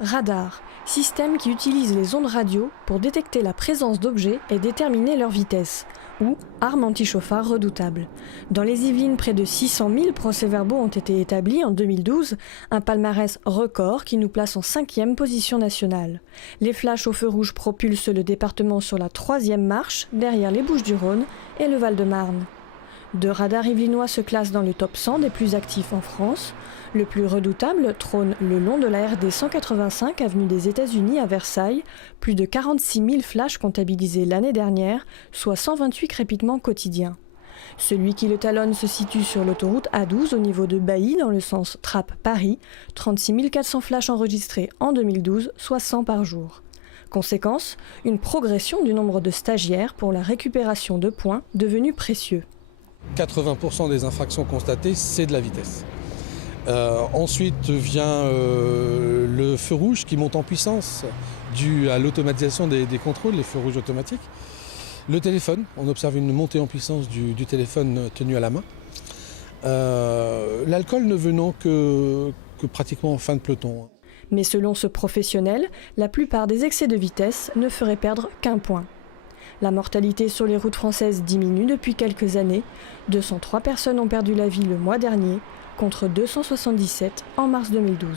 Radar, système qui utilise les ondes radio pour détecter la présence d'objets et déterminer leur vitesse, ou arme anti-chauffard redoutable. Dans les Yvelines, près de 600 000 procès-verbaux ont été établis en 2012, un palmarès record qui nous place en 5e position nationale. Les flashs au feu rouge propulsent le département sur la 3e marche, derrière les Bouches-du-Rhône et le Val-de-Marne. 2 radars yvelinois se classent dans le top 100 des plus actifs en France. Le plus redoutable trône le long de la RD 185 avenue des États-Unis à Versailles, plus de 46 000 flashs comptabilisés l'année dernière, soit 128 crépitements quotidiens. Celui qui le talonne se situe sur l'autoroute A12 au niveau de Bailly dans le sens Trappes-Paris, 36 400 flashs enregistrés en 2012, soit 100 par jour. Conséquence, une progression du nombre de stagiaires pour la récupération de points devenus précieux. 80% des infractions constatées, c'est de la vitesse. Ensuite vient le feu rouge qui monte en puissance dû à l'automatisation des contrôles, les feux rouges automatiques. Le téléphone, on observe une montée en puissance du téléphone tenu à la main. L'alcool ne venant que pratiquement en fin de peloton. Mais selon ce professionnel, la plupart des excès de vitesse ne feraient perdre qu'un point. La mortalité sur les routes françaises diminue depuis quelques années. 203 personnes ont perdu la vie le mois dernier, contre 277 en mars 2012.